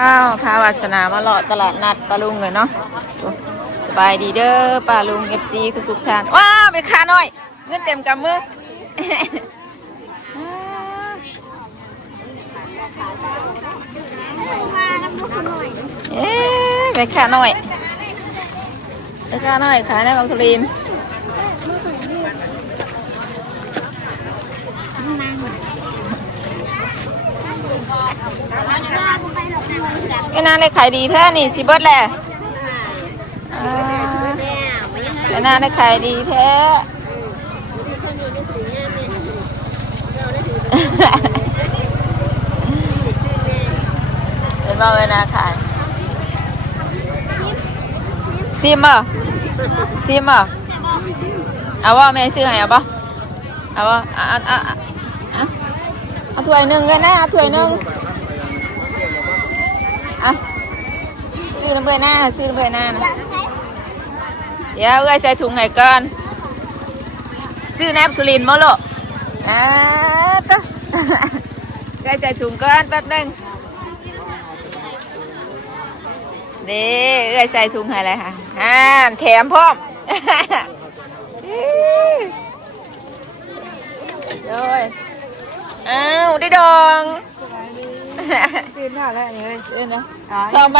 อ้าวพาวาสนามาเลาะตลาดนัดปลาลุงเลยเนาะสบายดีเด้อปลาลุงFCทุกท่านว้าไปค้าหน่อยเงินเต็มกำมือเอ๊ะไปค้าหน่อยไปค้าหน่อยขายในบางทลีนไอ้นางเลยขายดีแท้นี่สิเบิดแหละไอ้นางเลยขายดีแท้เป็นบ่เลยนะขายซิมอ่ะเอาว่าแม่ซื้อให้เอาบ่เอาว่าเอาถ้วยหนึ่งเลยนะเอาถ้วยหนึ่งอ่ะซื้อน้ำเบยหน้านะเดี๋ยวเอ้ยใส่ถุงไหนก่อนซื้อแนบทุลินมาโลต๊ะเอ้ยใส่ถุงก่อนแป๊บนึงเด้เอ้ยใส่ถุงให้เลยค่ะแถมพร้อมโอ้ยอ้าวได้ดองปีนหน้าแล้วนี่เลย นะซ้อมไป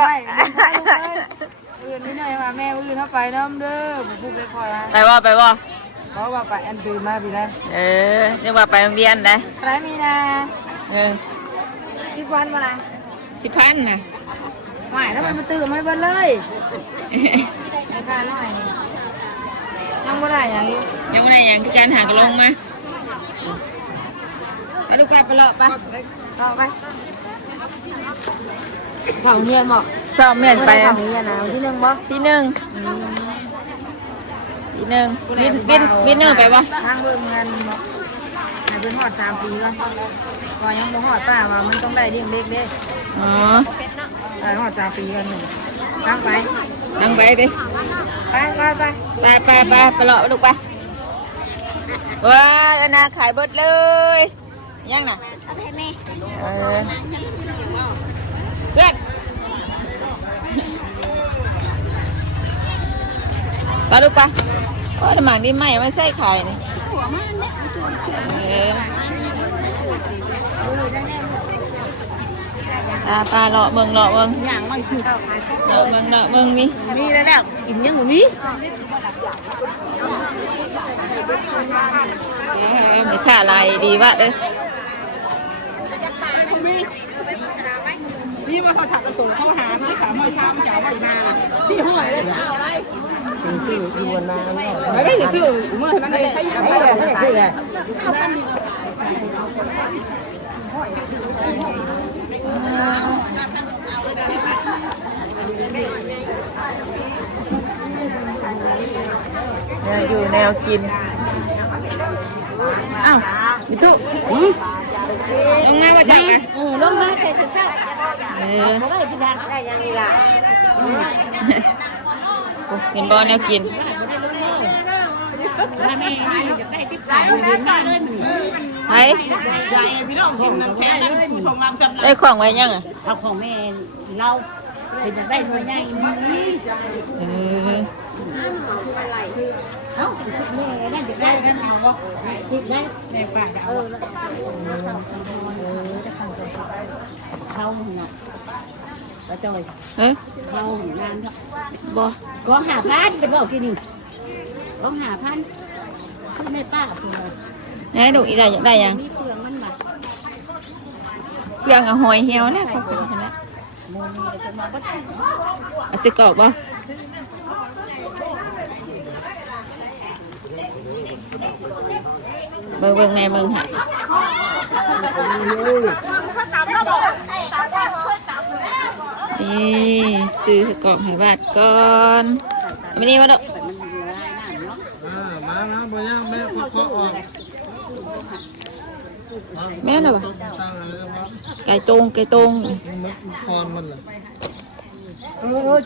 วะอื่นนี่หน่อยว่าแม่อื่นเข้าไปน้ำเด้อผมพูดเลยคอยไปว่าเพราะว่าไปอันตื่นมาพี่นะนี่ว่าไปโรงเรียนนะอะไรมีนะ10 วันมาละ10,000นะไม่แล้วมันมาตื่นไม่เบิ้ลเลยราคาหน่อยยังไม่ได้อย่างที่การหากระลงมาลูกไปเลาะไปเขาเงียนบอกซ้อมเมียนไปเขาเงียนนะที่หนึ่งบ่ที่หนึ่งบินหนึ่งไปบ่ทางเบิ่งเงินบอกให้เพิ่นหอด3 ปีก่อนก่อนยังบ่หอดป้าว่ามันต้องได้เลี้ยงเด็กเด้ได้หอด3 ปีก่อนหนึ่งตั้งไปดิไปเลาะลูกไปว้าอันน่ะขายเบิดเลยยังน่ะเพื่อนไปลูกไปโอ้ยหมากนี่ไม่ใส่ไข่นี่ปลาเลาะเมืองอย่างบางสิ่งเลาะเมืองมีแล้วกินยังบ่มีไม่ค่าลายดีวะเด้อนี่มาเขาฉับประตูเข้าหาเขา300 3จ่ายมาที่ห้อยเลยอะไรซื้ออยู่นานไม่ได้ซื้อเมื่อนั้นเลยไม่ได้ซื้อเลยอยู่แนวกินอ้าวมิตุลงมาว่าจังไงลงมาแต่เช้าได้พี่ดาได้ยังนี่ล่ะเห็นบอลแนวกินไอ้ได้ของไว้ยังอ่ะเอาของแม่เราเป็นได้ส่วนใหญ่เอ้าแม่นั่นจะได้กันเอาบ่ติดได้แม่ปากเข้าเนาะกระจอยเข้างานครับบ่กอง5,000จะบอกกี่นี่กอง5,000คุณแม่ป้าพูดเลยไหนดูอีได้ได้ยังมีเครื่องมันแบบเครื่องหอยเหี่ยวนะเขาเป็นกันแล้วสิกรอบบ่เบิ่งแม่เบิ่งหะนี่ซื้อกรอบให้บาทก่อนไม่นี่มาดอกมาบ่ยังแม่ขอออกแม่น่ะบ่ไก่ตงมันคอนมันล่ะ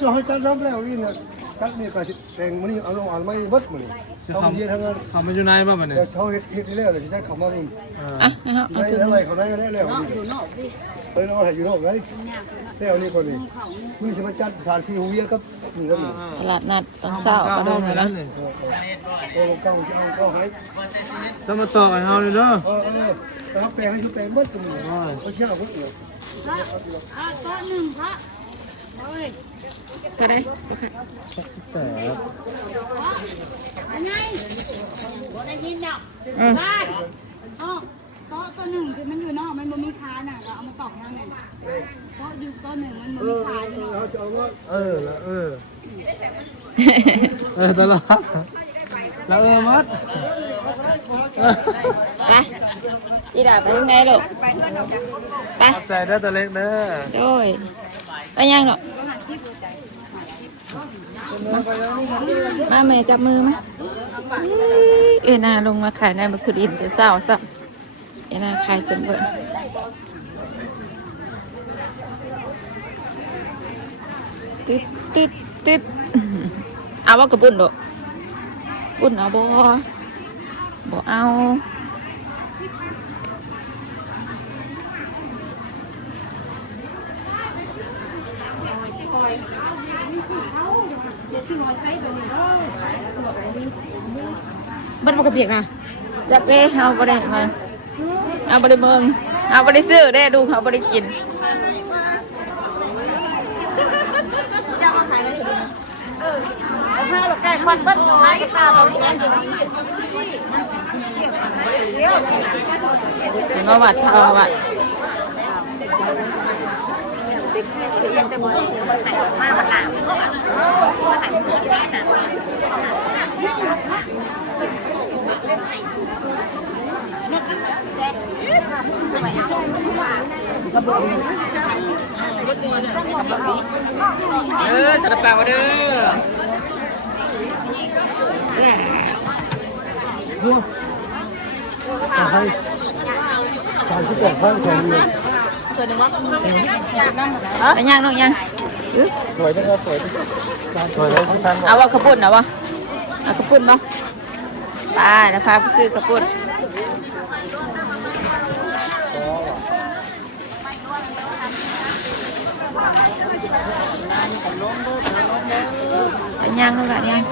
จะให้จัดรับแล้วนี่นะจัดนี่ก็แต่งมื้อนี้เอาลงอ่านไม่เบิดมื้อนี้เขาเฮ็ดทั้งนั้นเขามาอยู่ในบ่บัดนี้เดี๋ยวเขาเฮ็ดแล้วเลยสิจัดเข้ามานี่อ่ะได้อะไรเขาได้แล้ว เฮ้ยเราให้อยู่นอกเลยแล้วนี่คนนี้นี่จะมาจัดสถานที่หูเยอะกับนี่ก็มี ตลาดนัดตอนเช้าก็ได้เลยนะ โอ้เก่าจะเอาก็ให้ ต้องมาต่อกันเฮาเลยเด้อ แล้วแปลงให้ชุดแต่งมัดกันเขาเชื่อเขาเออ ก็ได้ บ้านโต๊ะตัวหนึ่งคือมันอยู่นอกมันบ่มีขาน่ะเราเอามาตอกนั่นน่ะโต๊ะอยู่โต๊ะหนึ่งมันบ่มีขาอยู่ เขาจะเอาว่า ตลอดแล้วมัด ไปอีดาไปยังไงลูกไป ใจเด้อตัวเล็กเด้อ โดยไปยังเนาะมาแม่จับมือมานาลงมาขายในบักคืออินแต่เศร้าซะนาขายจนเบิดติดเอาว่ากระปุ่นโดปุ่นเอาบ่เอา มันกระเพียกนะ จัดเลยเอาไปได้มาเอาไปได้เมืองเอาไปได้ซื้อได้ดูเขาไปได้กินเห็นว่าวัดเอาวัดซาลาเปาเด้อ ให้การชุดแต่งผ้าของเรือ ไปย่างน้องย่าง สวยนะครับสวยสวยเลยทุกท่าน เอาว่าขปุ่นเอาวะเอาขปุ่นเนาะไปนะพาไปซื้อขปุ่นไปย่างน้องละย่าง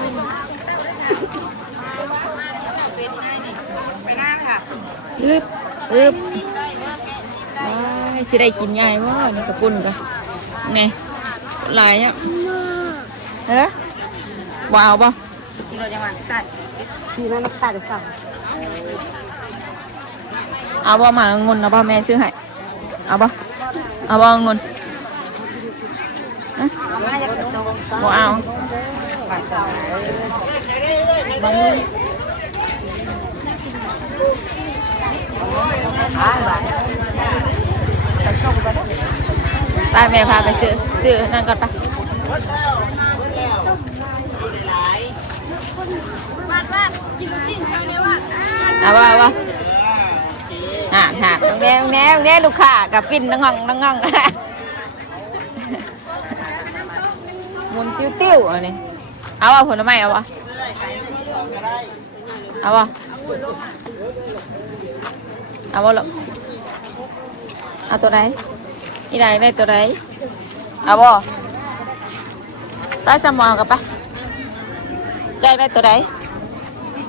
อึบสิได้กินง่ายว่านี่ขปุ่นกันไงลายอ่ะเฮ้ยว้าวป่ะ ที่เราจะมาใส่ที่นั่นใส่หรือเปล่า เอาบ่มาเงินเอาบ่แม่ซื้อให้เอาบ่เงินบ่เอาไปแม่พาไปซื้อนั่นก่อนไปเอาบ่หาแน่ลูกค้ากับปิ้นน้องหมุนติ้วอันนี้เอาผลไม้เอาลูกเอาตัวไหนอีไหนได้ตัวไหนเอาได้สมองกับปะใจได้ตัวไหน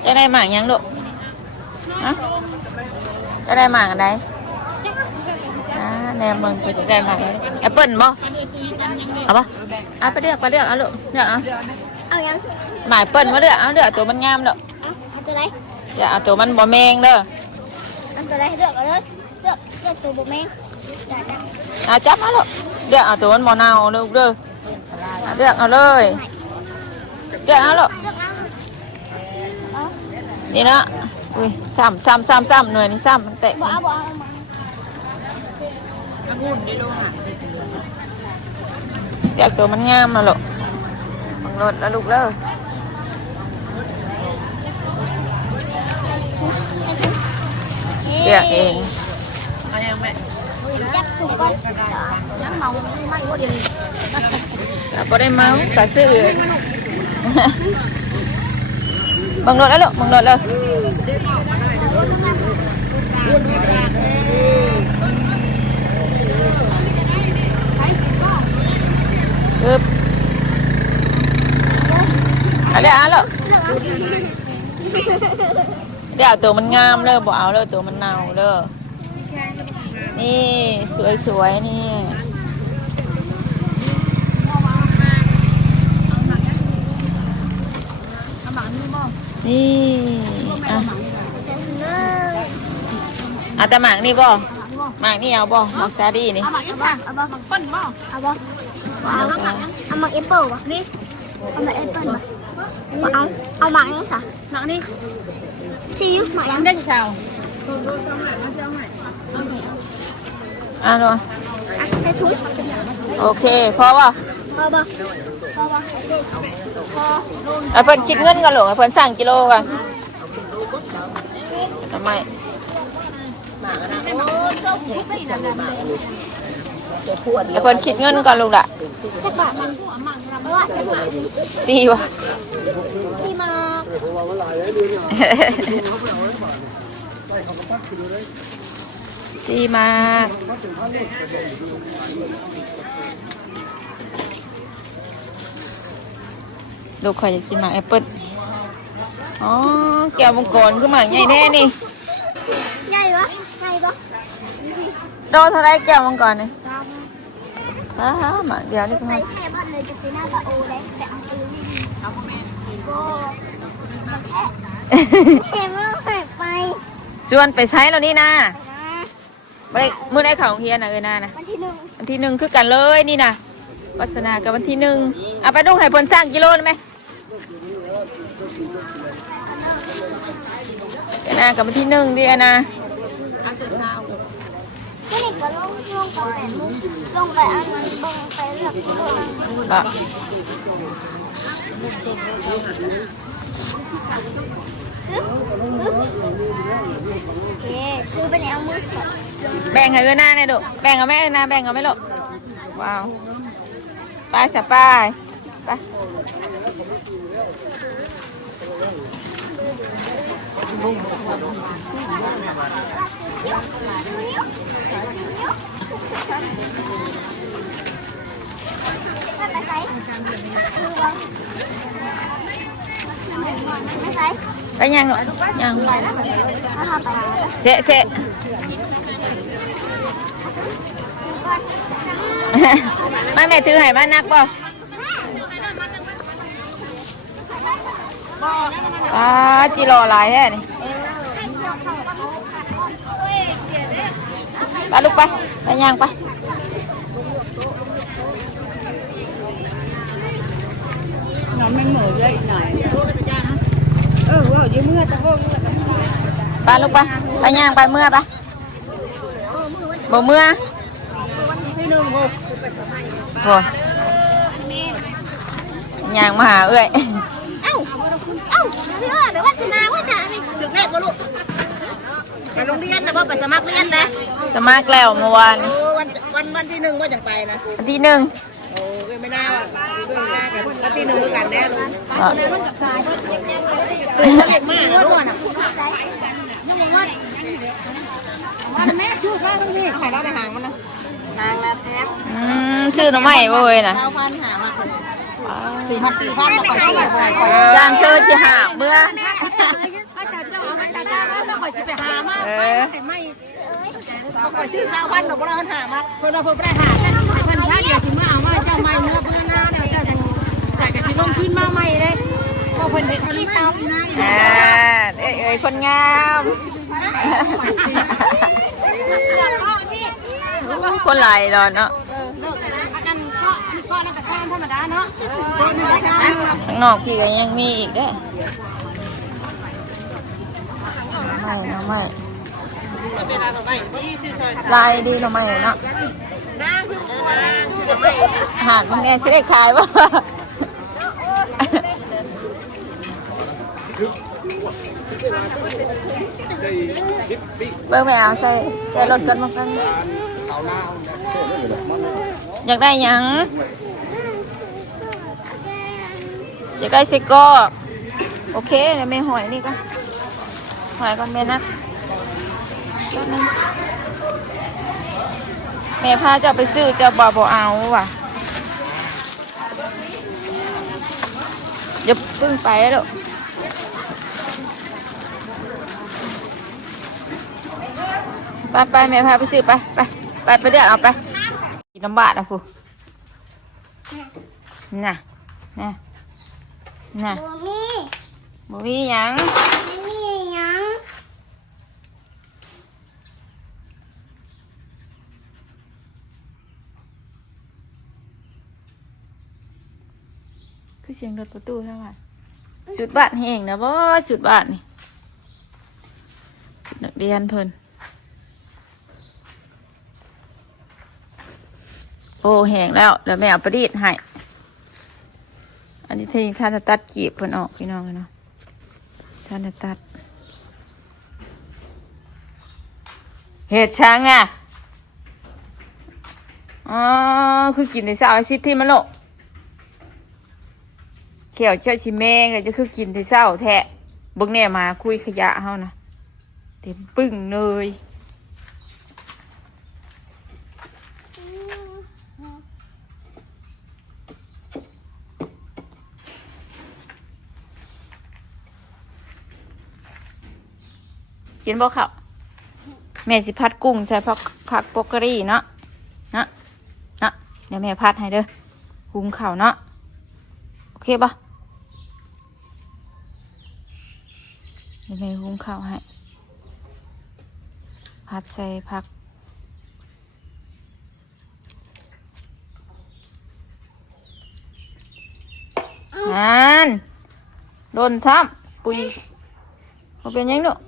ใจได้หมากยังลูกฮะจะได้หมากอะไรแนมมึงกูจะได้หมากอะไรแอปเปิ้ลบ่เอาป่ะเอาไปเลือกเอาลูกเลือกเอายังหมากเปิ้ลมาเลือกเอาตัวมันงามเด้อเอาตัวไหนอย่าเอาตัวมันบ่แมงเด้อเอาตัวไหนเลือกเอาเลยเลือกตัวบ่แมงจับมาลูกเลือกเอาตัวมันบ่เน่าลูกเด้อเลือกเอาเลยเลือกเอาลูกนี่นะอุ้ยซ้ำหน่วยนี่ซ้ำมันเตะเดี๋ยวตัวมันงามนะลูกบังรถแล้วลูกเด้อเดี๋ยวเองบ่ได้เมาแต่ซื้อบังรถแล้วลูกบังรถเลย อึบอะไรอ่ะลูกเดี๋ยวตัวมันงามเลยบอกเอาเลยตัวมันเน่าเลยนี่สวยๆนี่นี่อ่ะแต่หมากนี่บ่หมากนี่เอาบ่หมากซาดีนี่ เอาหมักอีสังเอาหมักเปิ้ลบ่เอาบ่เอาหมักแอปเปิ้ลบ่นี่เอาหมักแอปเปิ้ลบ่เอาหมักนี่ซะหมักนี่ซีอิ๊วหมักยังได้เช้า อ่ะดู ใส่ถุง โอเคพอป่ะ พอบ่พอบ่พอ ไอ้เพิ่นคิดเงินกันหรอไอ้เพิ่นสั่งกิโลกันทำไมไอ้เพิ่นคิดเงินกันลูกละ สักบาทมันหัวหมักรับว่าจะหมัก สี่วะ ที่มา สี่มากลูกใครจะกินหมากแอปเปิ้ลอ๋อแก้วมังกรคือหมากใหญ่แน่นี่ ใหญ่ปะใหญ่ปะ โดนเท่าไรแก้วมังกรนี่หมากเดียวนี่ก็ ใส่ ให้ แค่บ้านเลยจะซื้อหน้าตาโอเลยแต่เอาปืนเอาพ่อแม่เห็นว่าหายไป ส่วนไปใช้แล้วนี่นะไม่ได้มือได้ข่าวเฮียนะนานะ วันที่หนึ่ง วันที่ 1คือกันเลยนี่นะวัสนากับวันที่ 1เอาไปดูให้ผลสร้างกิโลได้ไหมนากับวันที่ 1ดินะ ก็นี่ก็ลงไปแบบมุกลงไปอันนั้นลงไปเลือกตัวโอเคซื้อไปแล้วมือ แบ่งให้นาเนี่ยดูแบ่งเอาไหมนาแบ่งเอาไหมลูกว้าวไปสับไปไปไปยังหรอยังเสะเสะมาแม่ถือให้มานักบ่จีรอหลายแท้นี่ไปลูกไปย่างไปน้องมันหมูเยอะอีกหน่อยว่าเยอะเมื่อตะโกนไปลูกไปย่างไปเมื่อไปบ่เมื่อโอ้ยย่างมาหาเอ้ยเดี๋ยวว่าจะมาว่าจะนี่ถึงแรกบ่ลูกไปโรงเรียนนะบ่ไปสมัครเรียนนะ สมัครแล้วเมื่อวาน วันที่ 1ว่าจังไปนะ วันที่ 1 โอ้ยไม่น่าว่าเรื่องหน้ากันวันที่ 1คือกันแน่ลูกเรียกมากนะลูกน่ะแม่ชื่อฟ้าตรงนี้ขายเราไปห่างมันนะห่างแล้วแท้ชื่อหน่อไม้บ่เว้ยนะ 9,000หามาคือ4,000เราไปซื้อ จางเชิญสิหาเมื่อ เขาจะเอามาจะแล้วคอยสิไปหามา แต่ไม่เราไปซื้อ9,000เราบ่ได้หามาเพิ่นเราเพิ่นได้หา เพิ่นชาเดี๋ยวสิมาเอามาเจ้าใหม่เมื่อเพื่อนหน้าเดี๋ยวเจ้าจะแต่ก็สิลงขึ้นมาใหม่เลยพอเพิ่นเฮ็ดที่ตามเอ้ยคนงาม คนหลายรอเนาะ อาจารย์ข้อนักกระชานธรรมดาเนาะ ข้างนอกพี่ก็ยังมีอีกเด้ไม่ลายดีหน่อไม้เนาะหาดมันแน่สิได้ขายป่ะเบิ่งไม่เอาใส่รถกันมากันอยากได้หยังอยากได้เซโก้โอเคเดี๋ยวแม่หอยนี่ก็หอยก่อนแม่นักแม่พาเจ้าไปซื้อเจ้าบ่เอาว่ะ จะพึ่งไปแล้วลูกไปแม่พาไปซื้อไปเดี๋ยวเอาไปกินน้ำบาดนะครูน่ะบ่มี บ่มีหยัง ไม่มีหยัง คือเสียงรถประตูใช่ไหมสุดบ้านแห้งนะบ่สุดบ้านนี่สุดนักเรียนเพิ่นโอ้แห้งแล้วเดี๋ยวแม่เอาไปรีดให้อันนี้ที่ท่านจะตัดจีบเพิ่นออกพี่น้องเนาะท่านจะตัดเห็ดช้างอ่ะอ๋อคือกินในเช้าไอซิที่มันโลเขียวเจ้าชิแมงเลยจะคือกินในเช้าแทะเบิ่งแน่มาคุยขยะเฮานะเต็มปึ้งเลยกินบ่ข้าวแม่สิพัดกุ้งใส่ผักโปกเกอรี่เนาะเดี๋ยวแม่พัดให้เด้อหุงข้าวเนาะโอเคป่ะเดี๋ยวแม่หุงข้าวให้พัดใส่ผักโดนซ้ำปุยเขาเป็นยังเนาะ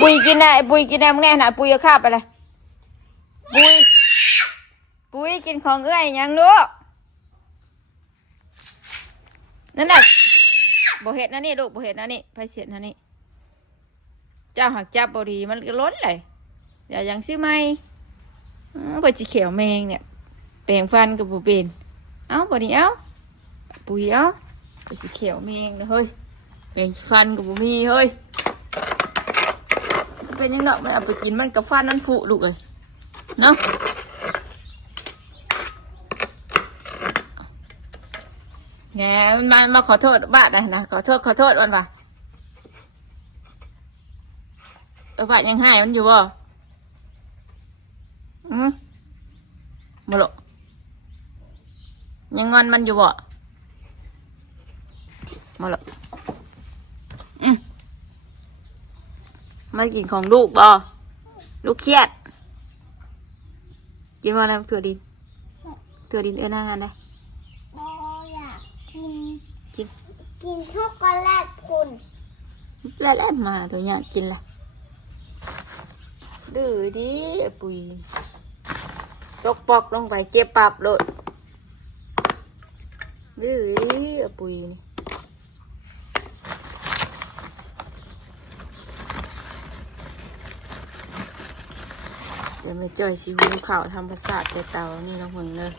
ปุยกินได้ปุยกินได้มึงแน่น่ะปุยเอาข้าวไปเลยปุยกินของเอ้ยยังลูกนั่นน่ะบ่เห็ดนะนี่ลูกบ่เห็ดนะนี่ไปเสียนะนี่เจ้าหักจับบดีมันก็ล้นเลยอย่ายังซื้อไหมไปจีเขียวแมงเนี่ยแปลงฟันกับบุเป็นเอ้าบ่นี้เอ้าปุยเอ้าไปจีเขียวแมงเลยเฮ้ยแปลงฟันกับบุมีเฮ้ยเป็นยังเนาะมันเอาไปกินมันกับฟันมันผุลูกเลยเนาะแง่มันมาขอโทษบ้านนะขอโทษวันวะบ้านยังให้มันอยู่บ่บ่หรอกยังงอนมันอยู่บ่บ่หรอกมากินของลูกบ่ลูกเครียดกินว่าอะไรถั่วดินหน้างานได้บ่อยากกิน กิน ช็อกโกแลตคุณ แล่นมาตัวอยากกินละดื้อดิปุยตกปอกลงไปเจ็บปับเลยดื้อดิปุยเดี๋ยวไม่จ่อยสิหุงข้าวทำภาษาใส่เตานี่น้องหงเลย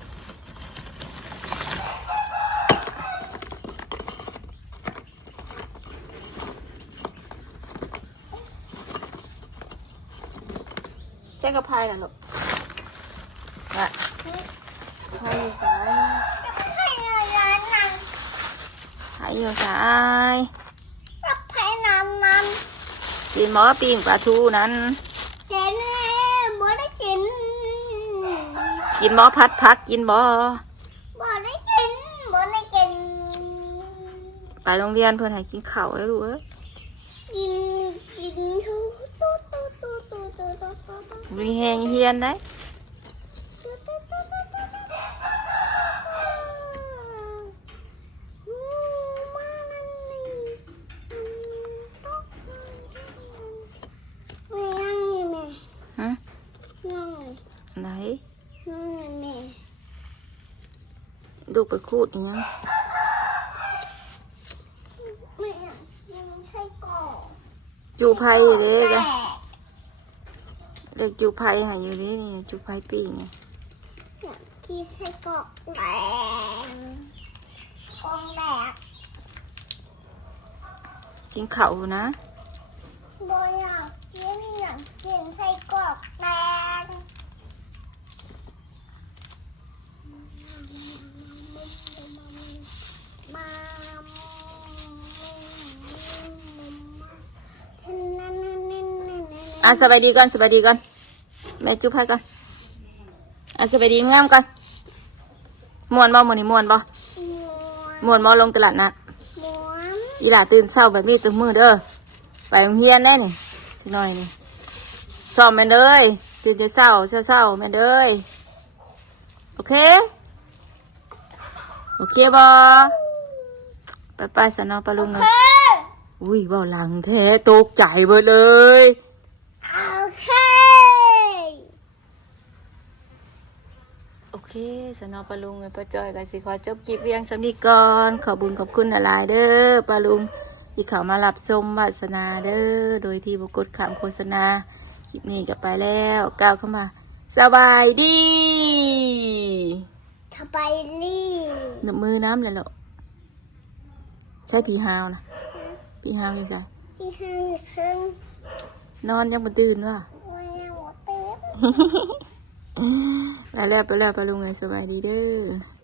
แจ้งกับพายกันหรอกว่าพายอยู่สาย ให้ร้านนั้น พายอยู่สาย รับให้น้ำ กินหมอปิ้งปลาทูนั้น เจ๊แม่บ่ได้กิน กินหมอพัดพักกินบ่ บ่ได้กินไปโรงเรียนเพื่อนให้กินข้าวไอ้ลูกเอ้ย กินทุ มีแหงเฮียนได้ฮะไหนดูไปคูดอย่างนั้นจูไผ่เลยจ้ะเด็กจูไผ่หาอยู่นี่นี่จูไผ่ปีไง ที่ใช้กรอกแดงทองแดง กินข้าวนะ บอยากกินใช้กรอกแดง สบายดีก่อนสบายดีก่อนแม่จุ๊บให้ก่อนสบายดีงามก่อนม่วนบ่มื้อนี้ม่วนบ่ม่วนบ่ลงตลาดนัดอีหล่าตื่นเช้าแบบนี้ตึงมือเด้อไปโรงเรียนแน่นี่สิหน่อยนี่ซ้อมแม่นเด้ยตื่นแต่เช้าแม่นเด้ยโอเคบ่ไปสนอปลาลุงเลยอุ้ยบ่หลังแท้ตกใจเบิดเลยโอเคสนอปลาลุงเลยป้าจอยกับสิขอจบคลิปเพียงสำนีก่อนขอบุญขอบคุณหลายๆเด้อปลาลุงที่เขามารับชมวาสนาเด้อโดยที่บุกดคำโฆษณาคลิปนี้ก็ไปแล้วก้าวเข้ามาสบายดีสบายดี หนึ่งมือน้ำเลยเหรอใช่ผีฮาวนะผีฮาวยังไง ที่ห้างซึ่ง นอนยังบ่ตื่นว่ะ ไม่เอาเต้ ไปแล้วปลาลุงไงสบายดีเด้อ